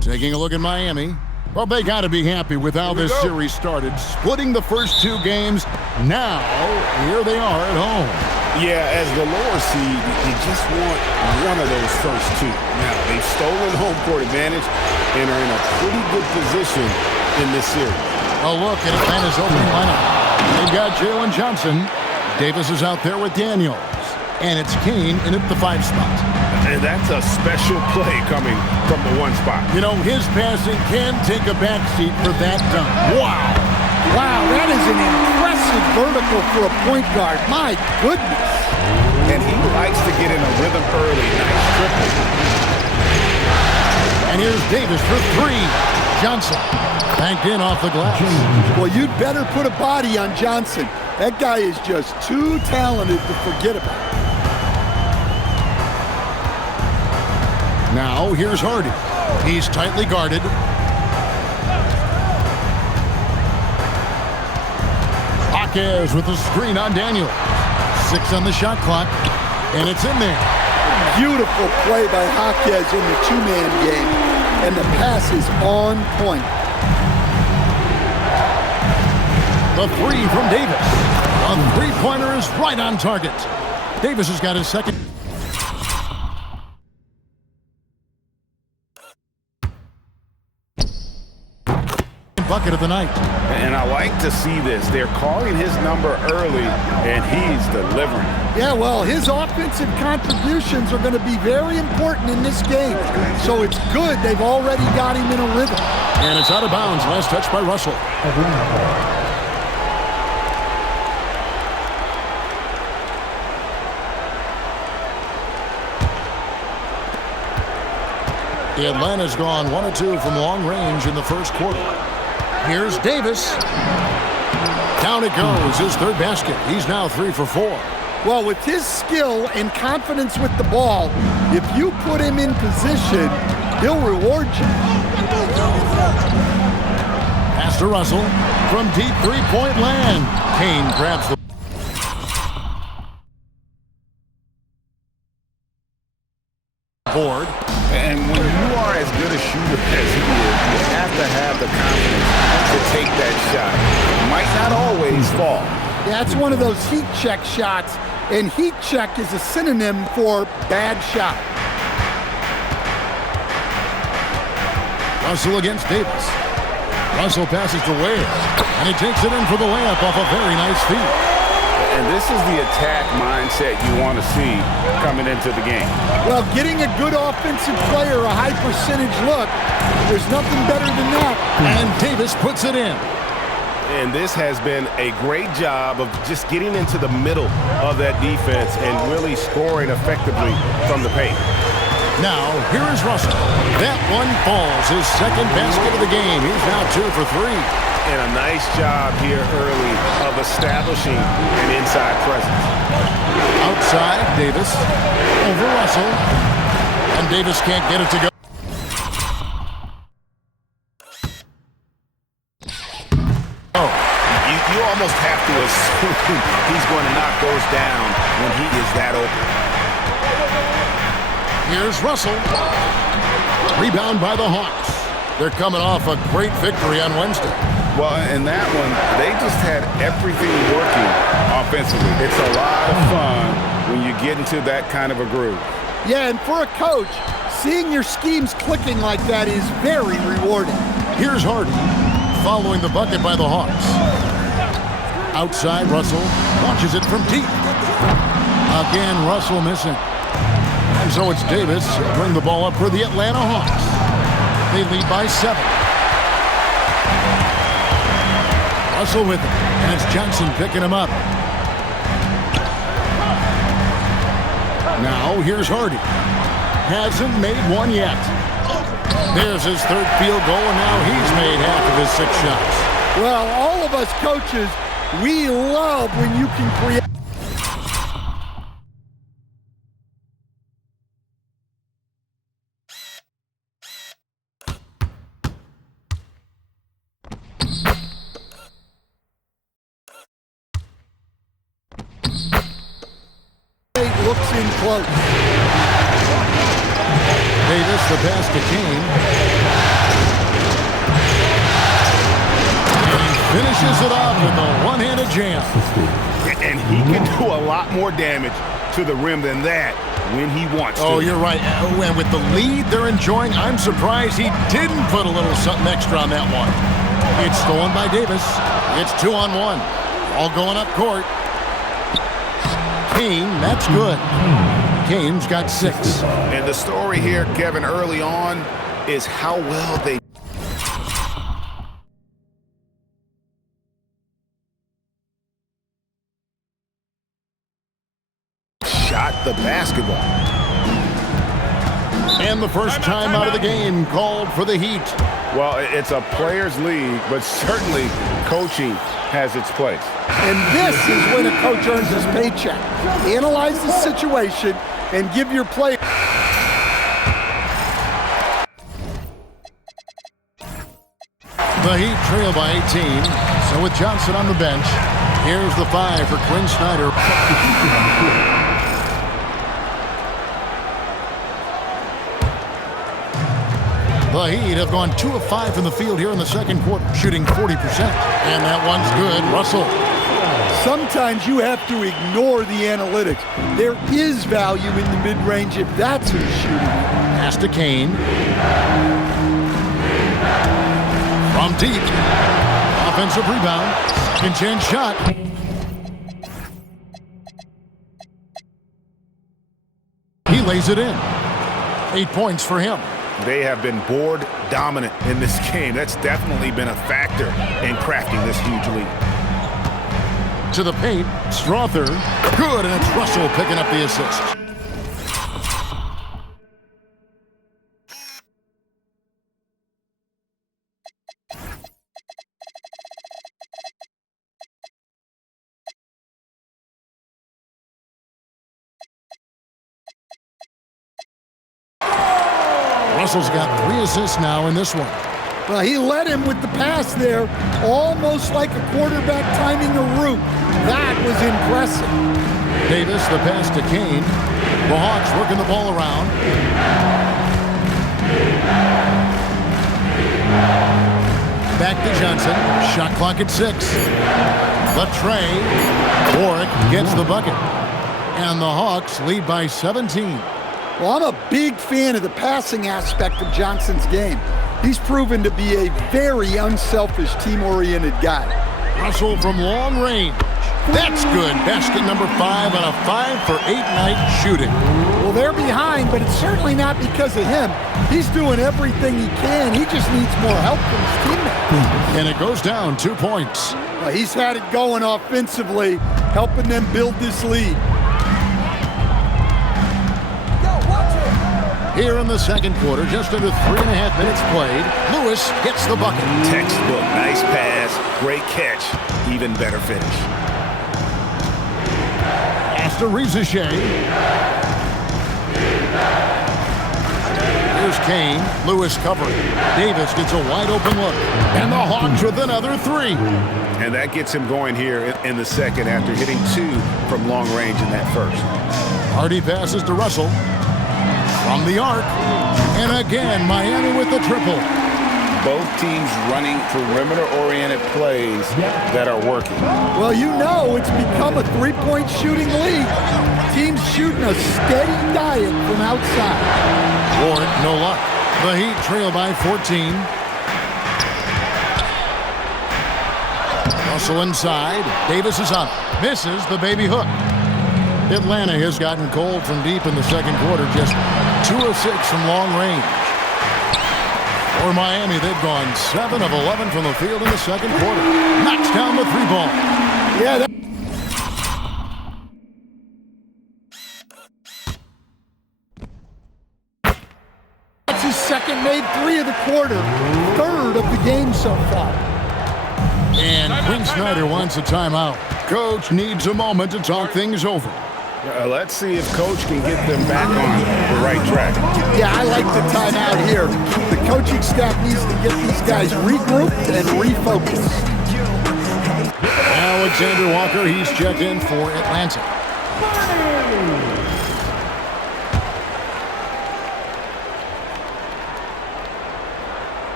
Taking a look at Miami. Well, they got to be happy with how this series started. Splitting the first two games. Now, here they are at home. Yeah, as the lower seed, you just want one of those first two. Now, they've stolen home court advantage and are in a pretty good position in this series. A look at Atlanta's opening lineup. They've got Jalen Johnson. Davis is out there with Daniels. And it's Kane in at the 5 spot. And that's a special play coming from the 1 spot. You know, his passing can take a backseat for that dunk. Wow. Wow, that is an impressive vertical for a point guard. My goodness. And he likes to get in a rhythm early. Nice triple. And here's Davis for 3. Johnson banked in off the glass. Well, you'd better put a body on Johnson. That guy is just too talented to forget about. Now, here's Hardy. He's tightly guarded. Jaquez with the screen on Daniels. 6 on the shot clock, and it's in there. Beautiful play by Jaquez in the 2-man game, and the pass is on point. The 3 from Davis. A 3-pointer is right on target. Davis has got his second. Bucket of the night. And I like to see this. They're calling his number early, and he's delivering. Yeah, well, his offensive contributions are going to be very important in this game. So it's good they've already got him in a rhythm. And it's out of bounds. Last touch by Russell. Atlanta's gone 1 of 2 from long range in the first quarter. Here's Davis. Down it goes, his 3rd basket. He's now 3 for 4. Well, with his skill and confidence with the ball, if you put him in position, he'll reward you. Pass to Russell from deep 3-point land. Kane grabs the board. And when you are as good a shooter as he is, you have to have the confidence to take that shot. It might not always fall. Yeah, it's one of those heat check shots, and heat check is a synonym for bad shot. Russell against Davis. Russell passes to Wade, and he takes it in for the layup off a very nice feed. And this is the attack mindset you want to see coming into the game. Well, getting a good offensive player a high percentage look, there's nothing better than that. And Davis puts it in. And this has been a great job of just getting into the middle of that defense and really scoring effectively from the paint. Now, here is Russell. That one falls, his 2nd basket of the game. He's now 2 for 3. And a nice job here early of establishing an inside presence. Outside, Davis over Russell. And Davis can't get it to go. Oh, you almost have to assume he's going to knock those down when he is that open. Here's Russell. Rebound by the Hawks. They're coming off a great victory on Wednesday. Well, in that one, they just had everything working offensively. It's a lot of fun when you get into that kind of a groove. Yeah, and for a coach, seeing your schemes clicking like that is very rewarding. Here's Hardy following the bucket by the Hawks. Outside, Russell launches it from deep. Again, Russell missing. And so it's Davis bring the ball up for the Atlanta Hawks. They lead by 7. Russell with it, and it's Johnson picking him up. Now here's Hardy. Hasn't made one yet. There's his 3rd field goal, and now he's made half of his 6 shots. Well, all of us coaches, we love when you can create. Looks in close. Davis, the pass to Kane. Finishes it off with a one-handed jam. And he can do a lot more damage to the rim than that when he wants to. Oh, you're right. And with the lead they're enjoying, I'm surprised he didn't put a little something extra on that one. It's stolen by Davis. It's 2-on-1. All going up court. Kane, that's good. Kane's got 6. And the story here, Kevin, early on is how well they shot the basketball. And the first time out of the game called for the Heat. Well, it's a players' league, but certainly coaching has its place. And this is when a coach earns his paycheck. Analyze the situation and give your player. The Heat trail by 18. So with Johnson on the bench, here's the 5 for Quinn Snyder. The Heat have gone 2 of 5 from the field here in the second quarter, shooting 40%. And that one's good. Russell. Sometimes you have to ignore the analytics. There is value in the mid-range if that's who's shooting. Pass to Kane. From deep. Offensive rebound. Second chance shot. He lays it in. 8 points for him. They have been board dominant in this game. That's definitely been a factor in crafting this huge lead. To the paint, Strother. Good, and it's Russell picking up the assist. Russell's got 3 assists now in this one. Well, he led him with the pass there, almost like a quarterback timing a route. That was impressive. Davis, the pass to Kane. The Hawks working the ball around. Back to Johnson. Shot clock at 6. The tray. Warwick gets the bucket. And the Hawks lead by 17. Well, I'm a big fan of the passing aspect of Johnson's game. He's proven to be a very unselfish, team-oriented guy. Russell from long range. That's good. Basket number 5 on a 5-for-8 night shooting. Well, they're behind, but it's certainly not because of him. He's doing everything he can. He just needs more help from his teammates. And it goes down 2 points. Well, he's had it going offensively, helping them build this lead. Here in the second quarter, just under 3.5 minutes played, Lewis gets the bucket. Textbook, nice pass, great catch, even better finish. Pass to Rizachet. Here's Kane. Lewis covering. Davis gets a wide open look. And the Hawks with another 3. And that gets him going here in the second after hitting 2 from long range in that first. Hardy passes to Russell. From the arc. And again, Miami with the triple. Both teams running perimeter-oriented plays that are working. Well, you know it's become a three-point shooting league. Teams shooting a steady diet from outside. Ward, no luck. The Heat trail by 14. Russell inside. Davis is up. Misses the baby hook. Atlanta has gotten cold from deep in the second quarter. Just 2 of 6 from long range. For Miami, they've gone 7 of 11 from the field in the second quarter. Knocks down the 3-ball. Yeah, that's his second made 3 of the quarter. 3rd of the game so far. And Quinn Snyder wants a timeout. Coach needs a moment to talk things over. Let's see if Coach can get them back on the right track. Yeah, I like the timeout here. The coaching staff needs to get these guys regrouped and refocused. Alexander Walker, he's checked in for Atlanta.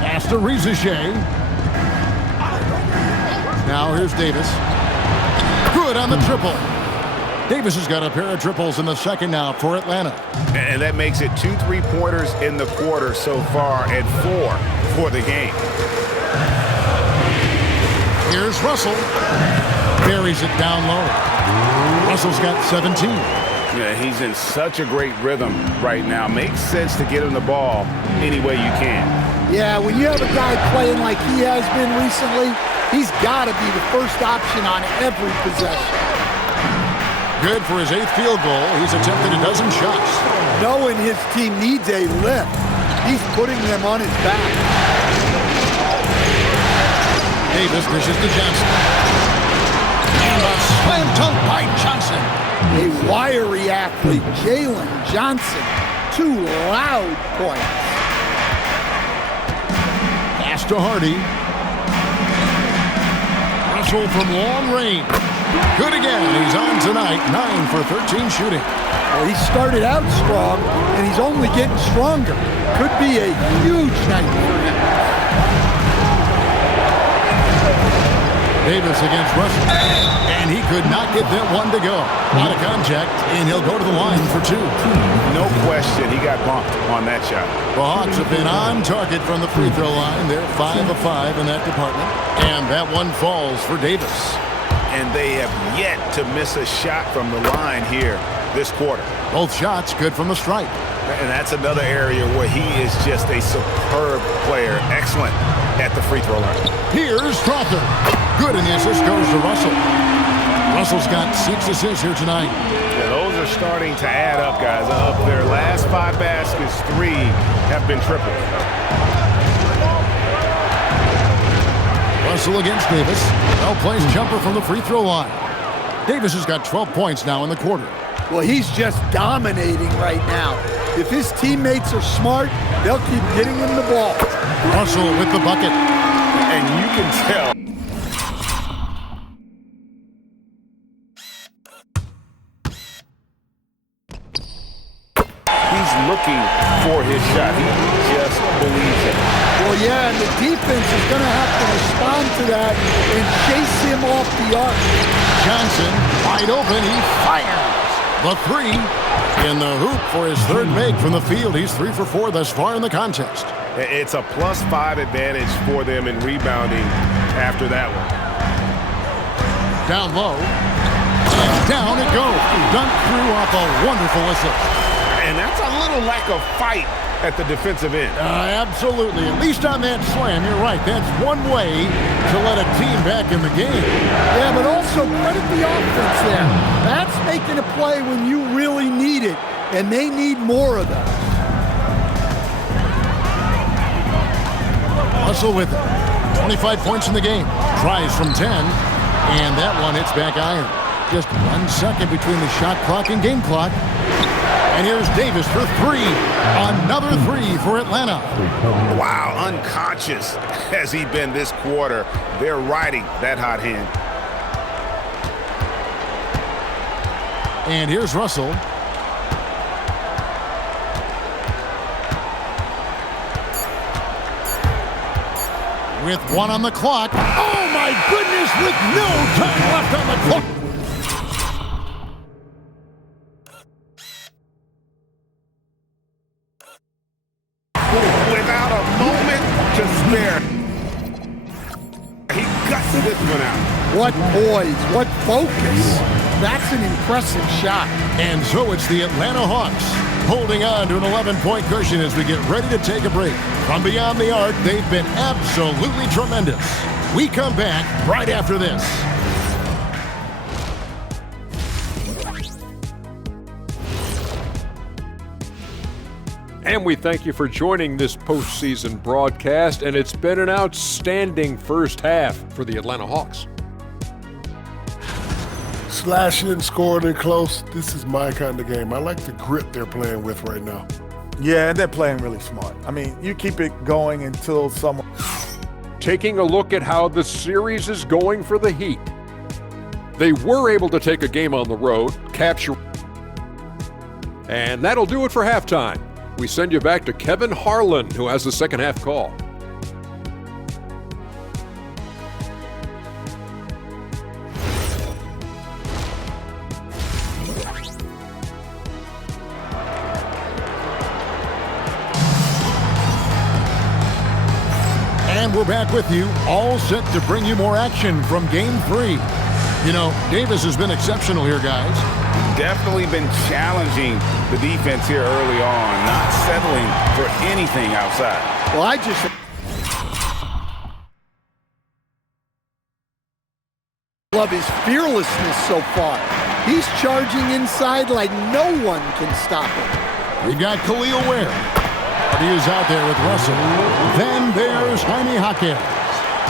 Pass to Rizachet. Now here's Davis. Good on the triple. Davis has got a pair of triples in the second now for Atlanta. And that makes it 2 3-pointers in the quarter so far and 4 for the game. Here's Russell. Buries it down low. Russell's got 17. Yeah, he's in such a great rhythm right now. Makes sense to get him the ball any way you can. Yeah, when you have a guy playing like he has been recently, he's got to be the first option on every possession. Good for his 8th field goal. He's attempted a dozen shots. Knowing his team needs a lift, he's putting them on his back. Davis dishes to Johnson. And a slam dunk by Johnson. A wiry athlete, Jalen Johnson. 2 loud points. Pass to Hardy. Russell from long range. Good again. He's on tonight. 9 for 13 shooting. Well, he started out strong, and he's only getting stronger. Could be a huge night for him. Davis against Russell. And he could not get that one to go. Out of contact, and he'll go to the line for 2. No question, he got bumped on that shot. The Hawks have been on target from the free throw line. They're 5 of 5 in that department. And that one falls for Davis. And they have yet to miss a shot from the line here this quarter. Both shots good from the stripe. And that's another area where he is just a superb player. Excellent at the free throw line. Here's Strawther. Good, and the assist goes to Russell. Russell's got 6 assists here tonight. Yeah, those are starting to add up, guys. Of their last 5 baskets, 3 have been triple. Russell against Davis. Well-placed jumper from the free throw line. Davis has got 12 points now in the quarter. Well, he's just dominating right now. If his teammates are smart, they'll keep getting him the ball. Russell with the bucket. And you can tell. He's looking for his shot. He just believes it. Well, yeah, and the defense is going to have to respond to that and chase him off the arc. Johnson, wide open, he fires. The 3 in the hoop for his 3rd make from the field. He's 3 for 4 thus far in the contest. It's a +5 advantage for them in rebounding after that one. Down low, and down it goes. Dunked through off a wonderful assist. And that's a little lack of fight at the defensive end. Absolutely. At least on that slam, you're right. That's one way to let a team back in the game. Yeah, but also credit the offense there. That's making a play when you really need it, and they need more of those. Russell with 25 points in the game. Tries from 10, and that one hits back iron. Just 1 second between the shot clock and game clock. And here's Davis for 3. Another 3 for Atlanta. Wow, unconscious has he been this quarter. They're riding that hot hand. And here's Russell. With 1 on the clock. Oh my goodness, with no time left on the clock. Without a moment to spare. He guts this one out. What poise, what focus. That's an impressive shot. And so it's the Atlanta Hawks holding on to an 11-point cushion as we get ready to take a break. From beyond the arc, they've been absolutely tremendous. We come back right after this. And we thank you for joining this postseason broadcast, and it's been an outstanding first half for the Atlanta Hawks. Slashing, scoring it close. This is my kind of game. I like the grit they're playing with right now. Yeah, and they're playing really smart. I mean, you keep it going until someone... Taking a look at how the series is going for the Heat. They were able to take a game on the road, capture... And that'll do it for halftime. We send you back to Kevin Harlan, who has the second half call. And we're back with you, all set to bring you more action from Game 3. You know, Davis has been exceptional here, guys. Definitely been challenging the defense here early on, not settling for anything outside. Well, I just love his fearlessness so far. He's charging inside like no one can stop him. We've got Khalil Ware. He is out there with Russell. Then there's Jaime Jaquez.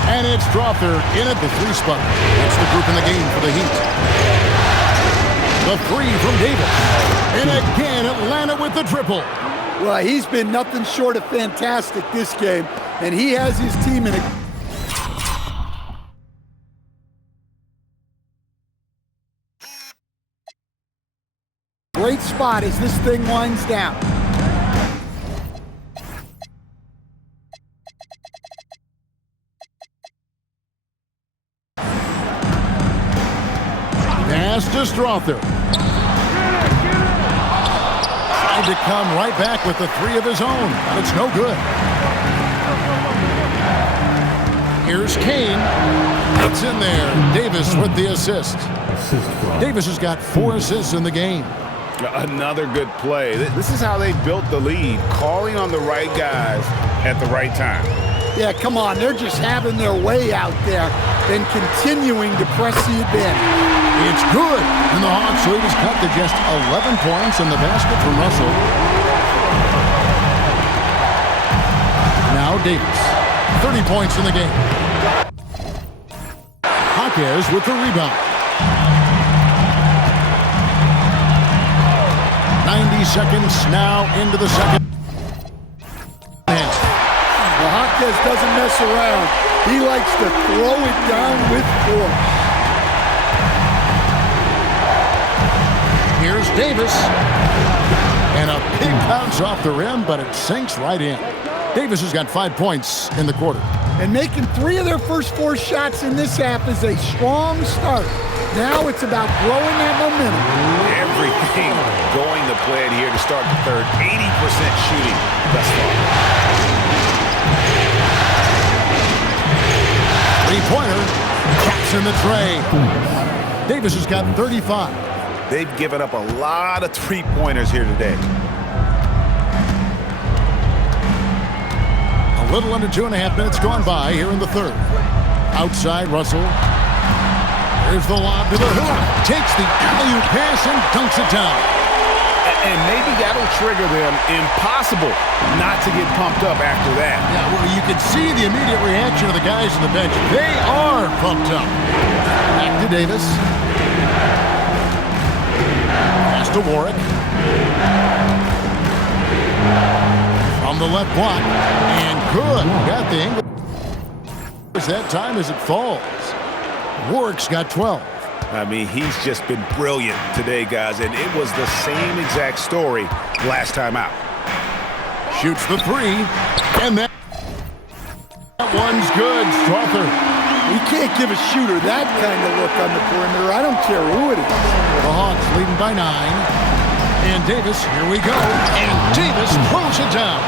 And it's Strawther in at the 3 spot. That's the group in the game for the Heat. The 3 from Davis. And again, Atlanta with the triple. Well, he's been nothing short of fantastic this game, and he has his team in a great spot as this thing winds down. Pass to Strawther. Tried to come right back with the 3 of his own, but it's no good. Here's Kane. It's in there. Davis with the assist. Davis has got 4 assists in the game. Another good play. This is how they built the lead, calling on the right guys at the right time. Yeah, come on. They're just having their way out there and continuing to press the advantage. It's good. And the Hawks lead is cut to just 11 points in the basket from Russell. Now Davis. 30 points in the game. Jaquez with the rebound. 90 seconds now into the second half. Well, Jaquez doesn't mess around. He likes to throw it down with force. Here's Davis. And a big bounce off the rim, but it sinks right in. Davis has got 5 points in the quarter. And making 3 of their first 4 shots in this half is a strong start. Now it's about growing that momentum. Everything going to plan here to start the third. 80% shooting thus far. 3-pointer. Caps in the tray. Davis has got 35. They've given up a lot of 3-pointers here today. A little under 2.5 minutes gone by here in the third. Outside, Russell. There's the lob to the hoop. Takes the alley-oop pass and dunks it down. And maybe that'll trigger them. Impossible not to get pumped up after that. Yeah, well, you can see the immediate reaction of the guys on the bench. They are pumped up. Back to Davis. Pass to Warwick. From the left block. And good. Got the angle. That time as it falls. Warwick's got 12. I mean, he's just been brilliant today, guys, and it was the same exact story last time out. Shoots the 3, and that one's good. Strawther. You can't give a shooter that kind of look on the perimeter. I don't care who it is. The Hawks leading by 9. And Davis, here we go. And Davis throws it down.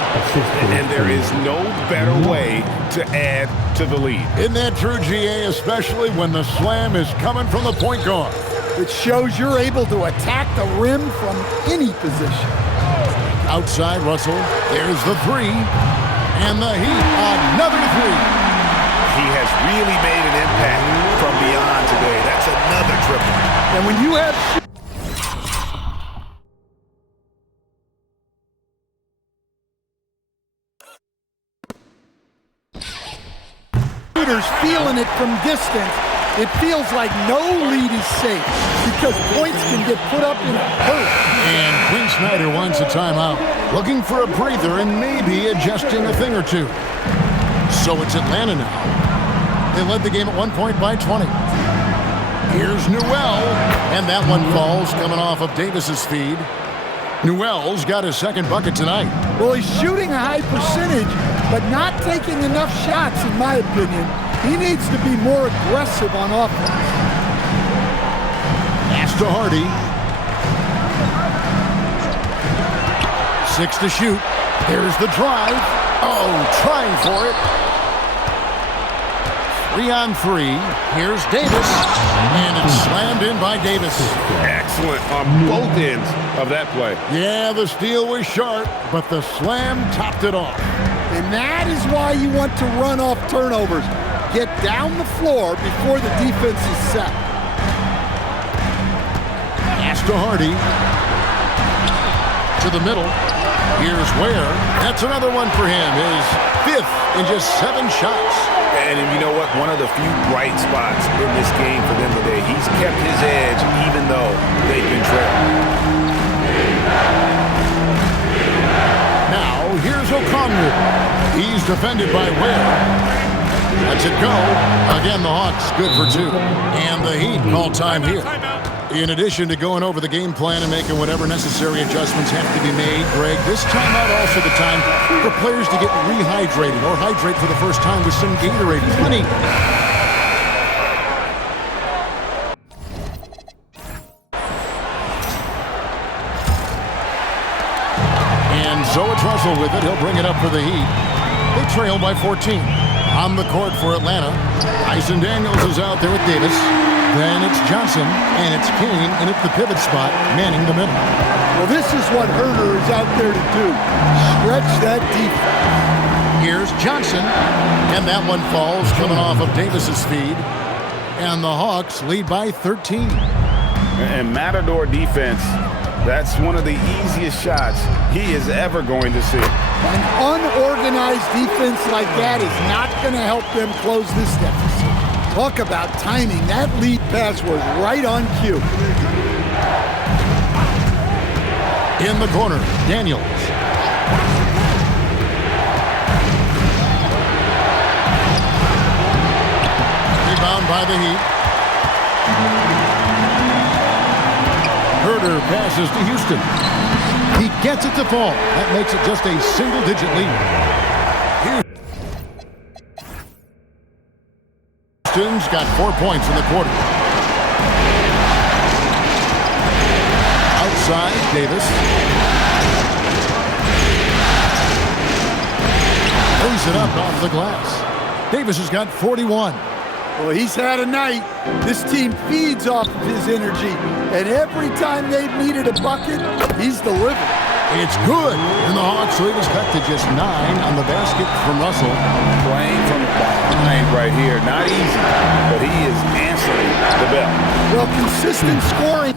And there is no better way to add to the lead. Isn't that true, GA, especially when the slam is coming from the point guard? It shows you're able to attack the rim from any position. Outside, Russell. There's the 3. And the Heat, another 3. He has really made an impact from beyond today. That's another triple. And when you have shooters feeling it from distance, it feels like no lead is safe because points can get put up in a hurry. And Quinn Snyder wants a timeout, looking for a breather and maybe adjusting a thing or two. So it's Atlanta now. They led the game at 1 point by 20. Here's Newell, and that one falls coming off of Davis's feed. Newell's got his second bucket tonight. Well, he's shooting a high percentage, but not taking enough shots, in my opinion. He needs to be more aggressive on offense. Pass to Hardy. 6 to shoot. There's the drive. Oh, trying for it. 3 on 3. Here's Davis, and it's slammed in by Davis. Excellent on both ends of that play. Yeah, the steal was sharp, but the slam topped it off. And that is why you want to run off turnovers. Get down the floor before the defense is set. Pass to Hardy. To the middle. Here's Ware. That's another one for him. His 5th in just 7 shots. And you know what? One of the few bright spots in this game for them today. He's kept his edge even though they've been trailing. Now, here's O'Connell. He's defended by Ware. Lets it go. Again, the Hawks good for 2. And the Heat call time here. In addition to going over the game plan and making whatever necessary adjustments have to be made, Greg, this timeout also the time for players to get rehydrated or hydrate for the first time with some Gatorade. Plenty. And so it's Russell with it. He'll bring it up for the Heat. They trail by 14. On the court for Atlanta, Dyson Daniels is out there with Davis. Then it's Johnson, and it's Kane in at the pivot spot, manning the middle. Well, this is what Herter is out there to do. Stretch that defense. Here's Johnson, and that one falls coming off of Davis's feed. And the Hawks lead by 13. And Matador defense, that's one of the easiest shots he is ever going to see. An unorganized defense like that is not going to help them close this deficit. Talk about timing. That lead pass was right on cue. In the corner, Daniels. Rebound by the Heat. Herter passes to Houston. He gets it to fall. That makes it just a single-digit lead. Houston's got 4 points in the quarter. Outside, Davis. Brings it up off the glass. Davis has got 41. Well, he's had a night. This team feeds off of his energy, and every time they've needed a bucket, he's delivered. It's good, and the Hawks lead us back to just 9 on the basket from Russell. Playing from behind right here, not easy, but he is answering the bell. Well, consistent scoring.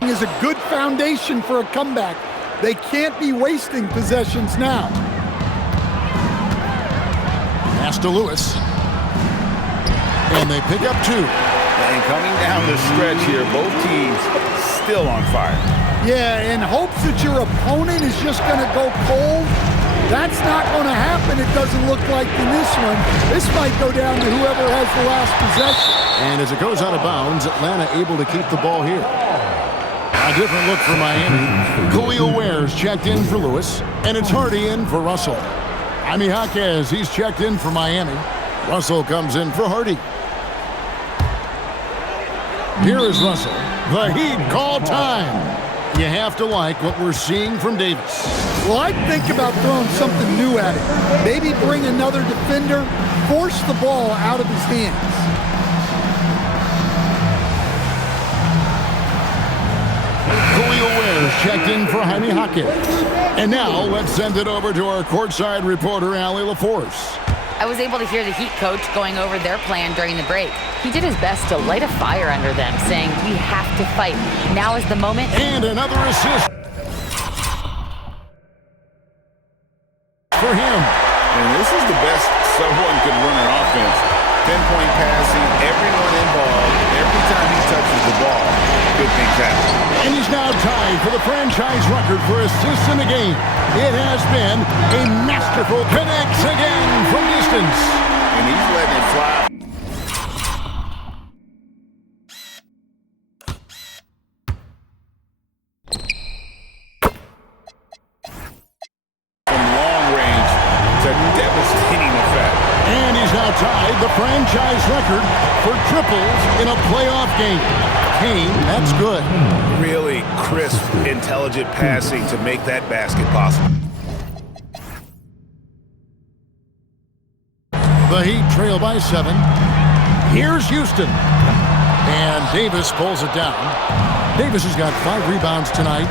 Is a good foundation for a comeback. They can't be wasting possessions now. Pass to Lewis. And they pick up 2. And coming down the stretch here, both teams still on fire. Yeah, in hopes that your opponent is just going to go cold. That's not going to happen, it doesn't look like in this one. This might go down to whoever has the last possession. And as it goes out of bounds, Atlanta able to keep the ball here. A different look for Miami. Khalil Ware's checked in for Lewis, and it's Hardy in for Russell. Jaime Jaquez, he's checked in for Miami. Russell comes in for Hardy. Here is Russell. The Heat call time. You have to like what we're seeing from Davis. Well, I'd think about throwing something new at it. Maybe bring another defender, force the ball out of his hands. Khalil Ware's checked in for Jaime Jaquez. And now let's send it over to our courtside reporter, Allie LaForce. I was able to hear the Heat coach going over their plan during the break. He did his best to light a fire under them, saying, "We have to fight. Now is the moment." And another assist for him. And this is the best someone could run an offense. Pinpoint passing, everyone involved. Every time he touches the ball, good things happen. And he's now tied for the franchise record for assists in a game. It has been a masterful connects again from distance. And he's letting it fly. From long range to devastating effect. And he's now tied the franchise record for triples in a playoff game. Kane, that's good. Really crisp, intelligent passing to make that basket possible. The Heat trail by 7. Here's Houston. And Davis pulls it down. Davis has got 5 rebounds tonight.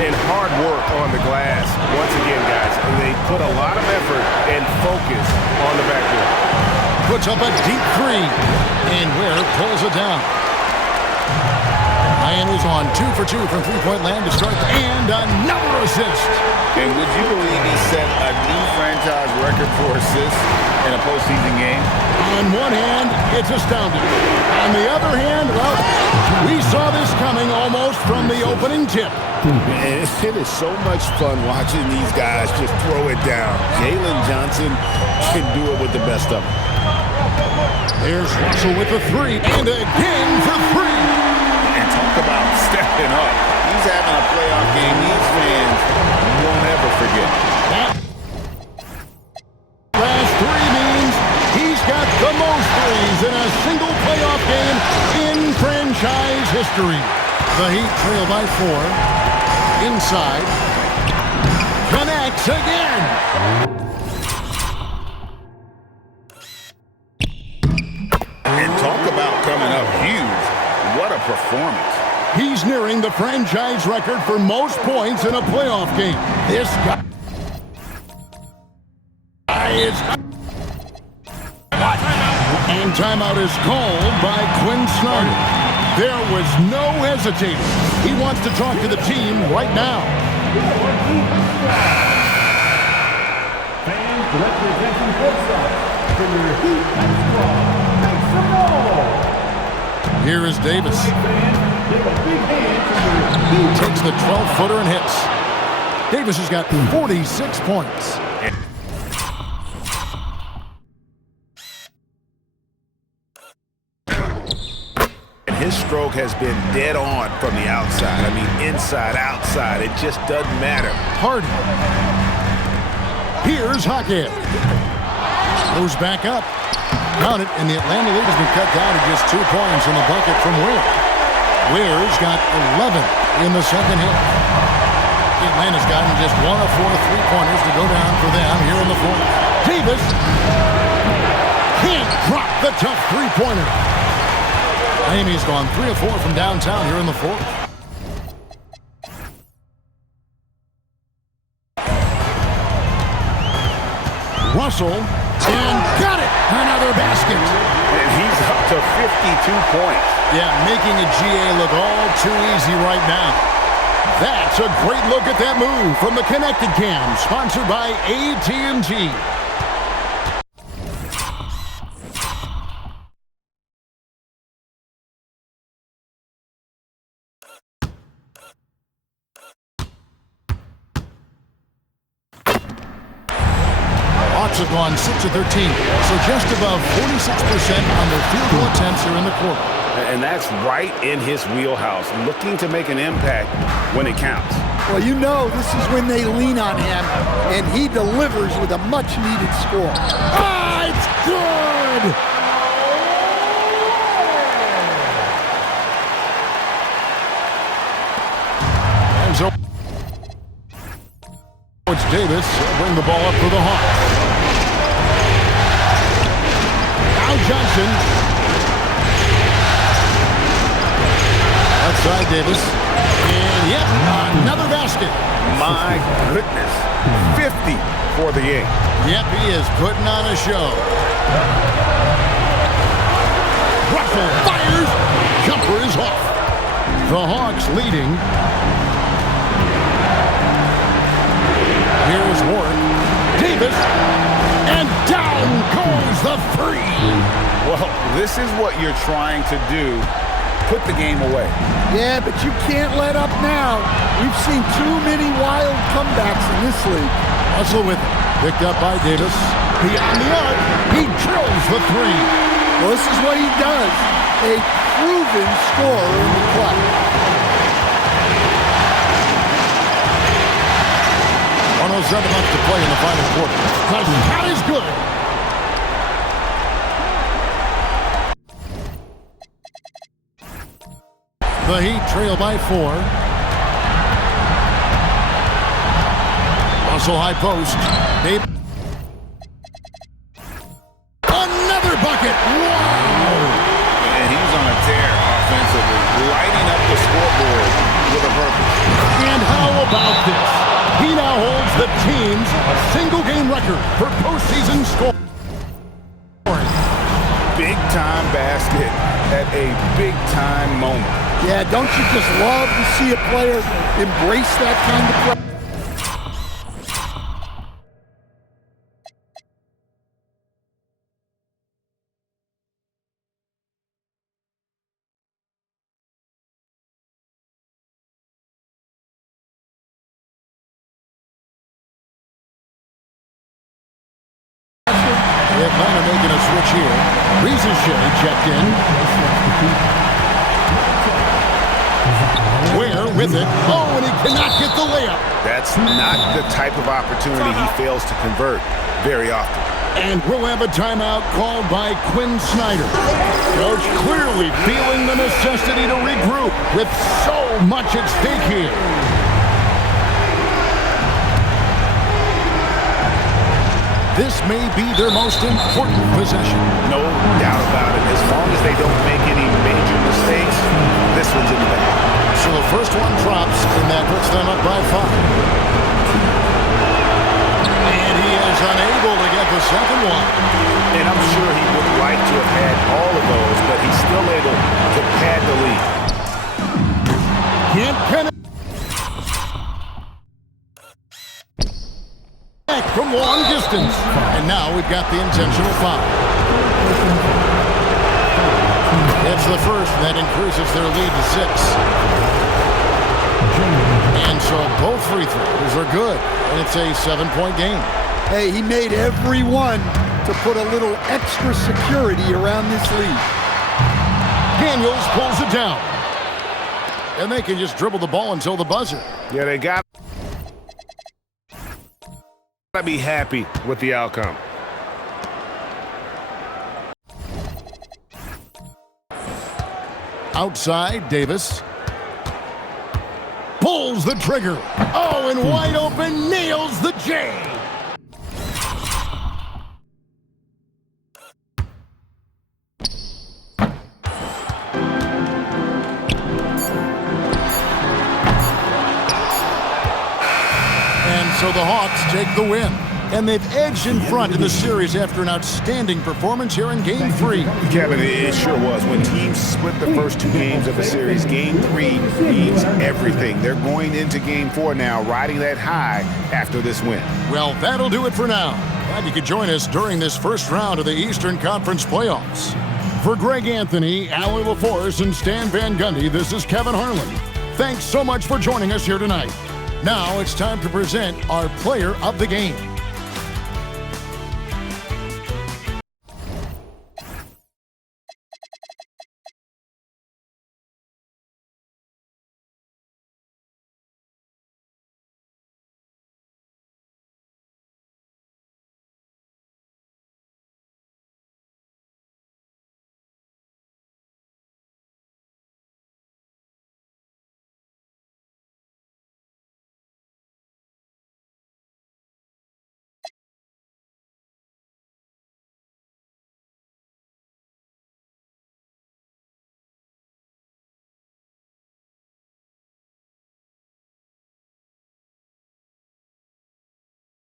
And hard work on the glass. Once again, guys, they put a lot of effort and focus on the backboard. Puts up a deep 3. And Ware pulls it down. Miami's on 2 for 2 from three-point land to start. And another assist. And would you believe he set a new franchise record for assists in a postseason game? On one hand, it's astounding. On the other hand, well, we saw this coming almost from the opening tip. Man, it is so much fun watching these guys just throw it down. Jalen Johnson can do it with the best of them. There's Russell with the 3, and again for 3. And talk about stepping up. He's having a playoff game these fans won't ever forget. That last 3 means he's got the most threes in a single playoff game in franchise history. The Heat trail by 4. Inside. Connects again. And talk about coming up huge. What a performance. He's nearing the franchise record for most points in a playoff game. This guy is... And timeout is called by Quinn Snyder. There was no hesitating. He wants to talk to the team right now. Fans, direct your attention courtside for your Heat and Squad. Make some noise. Here is Davis. Takes the 12-footer and hits. Davis has got 46 points. His stroke has been dead on from the outside. I mean, inside, outside. It just doesn't matter. Harden. Here's Hockett. Goes back up. Count it, and the Atlanta lead has been cut down to just 2 points in the bucket from Ware. Ware's got 11 in the second half. Atlanta's gotten just 1 of 4 3-pointers to go down for them here in the fourth. Davis can't drop the tough 3-pointer. Miami's gone 3 of 4 from downtown here in the fourth. Russell, and got it! Another basket. And he's up to 52 points. Yeah, making a GA look all too easy right now. That's a great look at that move from the Connected Cam, sponsored by AT&T. Hawks have gone 6 of 13, so just above 46% on their field goal attempts here in the quarter. And that's right in his wheelhouse, looking to make an impact when it counts. Well, you know this is when they lean on him, and he delivers with a much-needed score. Ah, it's good! And so it's Davis bring the ball up for the Hawks. Now Johnson. Outside Davis. And yep, another basket. My goodness. 50 for the game. Yep, he is putting on a show. Russell fires. Jumper is off. The Hawks leading. Here's Warren. Davis. And down goes the 3. Well, this is what you're trying to do. Put the game away. Yeah, but you can't let up now. We've seen too many wild comebacks in this league. Russell with it. Picked up by Davis. Beyond the arc. He drills the 3. Well, this is what he does. A proven scorer in the clutch. 107 left to play in the final quarter. The shot is good. The Heat trail by 4. Russell high post. Dave. bucket. Wow! And he's on a tear offensively, lighting up the scoreboard with a purpose. And how about this? He now holds the team's single-game record for postseason scoring. Big-time basket at a big-time moment. Yeah, don't you just love to see a player embrace that kind of play? Atlanta making a switch here. Ricochet checked in. Ware with it. Oh, and he cannot get the layup. That's not the type of opportunity he fails to convert very often. And we'll have a timeout called by Quinn Snyder. Coach clearly feeling the necessity to regroup with so much at stake here. This may be their most important possession. No doubt about it. As long as they don't make any major mistakes, this one's in the bag. So the first one drops, and that puts them up by 5. And he is unable to get the second one. And I'm sure he would like to have had all of those, but he's still able to pad the lead. Can't connect. From long distance. And now we've got the intentional foul. It's the first. That increases their lead to 6. And so both free throws are good. And it's a 7-point game. Hey, he made every one to put a little extra security around this lead. Daniels pulls it down. And they can just dribble the ball until the buzzer. Yeah, they got to be happy with the outcome. Outside, Davis pulls the trigger. Oh, and wide open, nails the J. So the Hawks take the win. And they've edged in front in the series after an outstanding performance here in Game 3. Kevin, it sure was. When teams split the first 2 games of a series, Game 3 means everything. They're going into Game 4 now, riding that high after this win. Well, that'll do it for now. Glad you could join us during this first round of the Eastern Conference playoffs. For Greg Anthony, Allie LaForce, and Stan Van Gundy, this is Kevin Harlan. Thanks so much for joining us here tonight. Now it's time to present our player of the game.